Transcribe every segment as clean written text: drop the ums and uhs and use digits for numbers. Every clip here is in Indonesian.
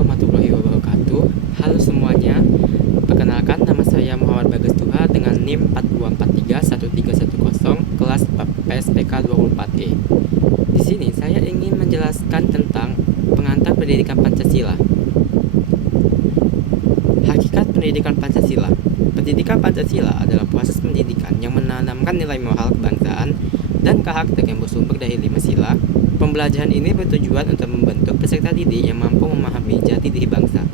warahmatullahi wabarakatuh. Halo semuanya, perkenalkan nama saya Muhammad Bagas Duha dengan NIM 42431310 kelas PSPK 24E. Di sini saya ingin menjelaskan tentang pengantar pendidikan Pancasila. Hakikat pendidikan Pancasila. Pendidikan Pancasila adalah proses pendidikan yang menanamkan nilai moral kebangsaan dan karakter yang bersumber dari 5 sila. Pembelajaran ini bertujuan untuk membentuk peserta didik yang mampu memahami jati diri bangsa.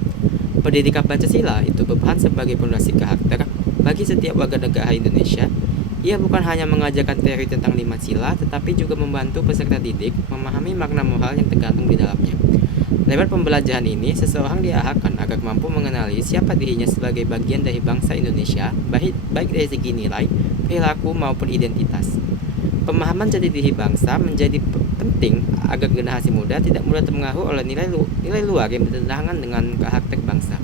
Pendidikan Pancasila itu berperan sebagai fondasi karakter bagi setiap warga negara Indonesia. Ia bukan hanya mengajarkan teori tentang 5 sila, tetapi juga membantu peserta didik memahami makna moral yang tergantung di dalamnya. Lewat pembelajaran ini, seseorang diarahkan agar mampu mengenali siapa dirinya sebagai bagian dari bangsa Indonesia, baik dari segi nilai, perilaku maupun identitas. Pemahaman jati diri bangsa menjadi penting agar generasi muda tidak mudah terpengaruh oleh nilai luar yang bertentangan dengan karakter bangsa.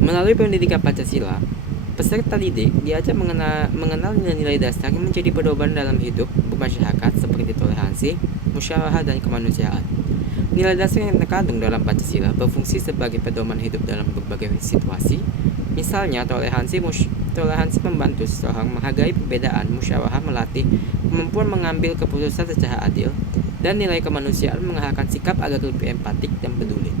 Melalui pendidikan Pancasila, peserta didik diajak mengenal nilai-nilai dasar yang menjadi pedoman dalam hidup bermasyarakat seperti toleransi, musyawarah, dan kemanusiaan. Nilai dasar yang terkandung dalam Pancasila berfungsi sebagai pedoman hidup dalam berbagai situasi. Misalnya, toleransi membantu seseorang menghargai perbedaan, musyawarah melatih kemampuan mengambil keputusan secara adil, dan nilai kemanusiaan mengarahkan sikap agar lebih empatik dan peduli.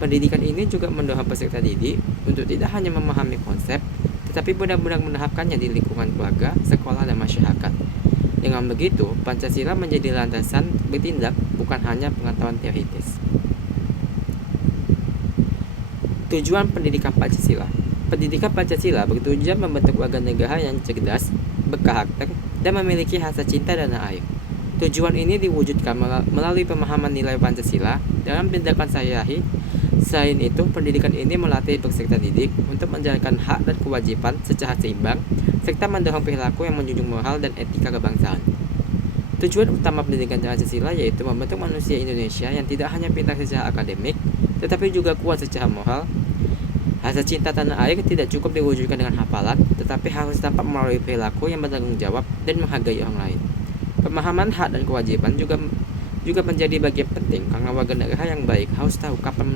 Pendidikan ini juga mendorong peserta didik untuk tidak hanya memahami konsep, tetapi benar-benar menerapkannya di lingkungan keluarga, sekolah, dan masyarakat. Dengan begitu, Pancasila menjadi landasan bertindak, bukan hanya pengetahuan teoritis. Tujuan pendidikan Pancasila. Pendidikan Pancasila bertujuan membentuk warga negara yang cerdas, berkarakter, dan memiliki rasa cinta tanah air. Tujuan ini diwujudkan melalui pemahaman nilai Pancasila dalam tindakan sehari-hari. Selain itu, pendidikan ini melatih peserta didik untuk menjalankan hak dan kewajiban secara seimbang, serta mendorong perilaku yang menjunjung moral dan etika kebangsaan. Tujuan utama pendidikan Pancasila yaitu membentuk manusia Indonesia yang tidak hanya pintar secara akademik, tetapi juga kuat secara moral. Rasa cinta tanah air tidak cukup diwujudkan dengan hafalan, tetapi harus tampak melalui perilaku yang bertanggung jawab dan menghargai orang lain. Pemahaman hak dan kewajiban juga menjadi bagian penting, karena warga negara yang baik harus tahu kapan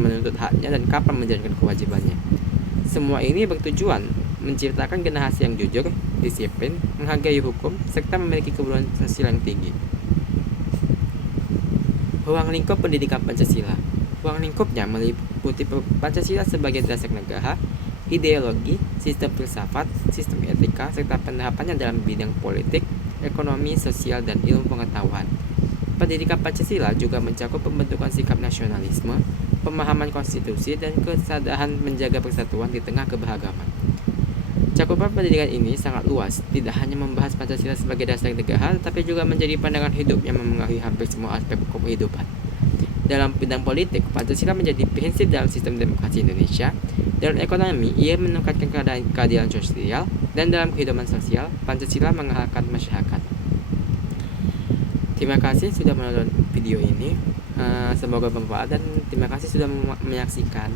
menuntut haknya dan kapan menjalankan kewajibannya. Semua ini bertujuan menciptakan generasi yang jujur, disiplin, menghargai hukum, serta memiliki kepedulian sosial yang tinggi. Ruang lingkup pendidikan Pancasila. Ruang lingkupnya meliputi Pancasila sebagai dasar negara, ideologi, sistem filsafat, sistem etika, serta penerapannya dalam bidang politik, ekonomi, sosial, dan ilmu pengetahuan. Pendidikan Pancasila juga mencakup pembentukan sikap nasionalisme, pemahaman konstitusi, dan kesadaran menjaga persatuan di tengah keberagaman. Cakupan pendidikan ini sangat luas, tidak hanya membahas Pancasila sebagai dasar negara, tetapi juga menjadi pandangan hidup yang memengaruhi hampir semua aspek kehidupan. Dalam bidang politik, Pancasila menjadi prinsip dalam sistem demokrasi Indonesia. Dalam ekonomi, ia meningkatkan keadilan sosial, dan dalam kehidupan sosial, Pancasila mengarahkan masyarakat. Terima kasih sudah menonton video ini. Semoga bermanfaat dan terima kasih sudah menyaksikan.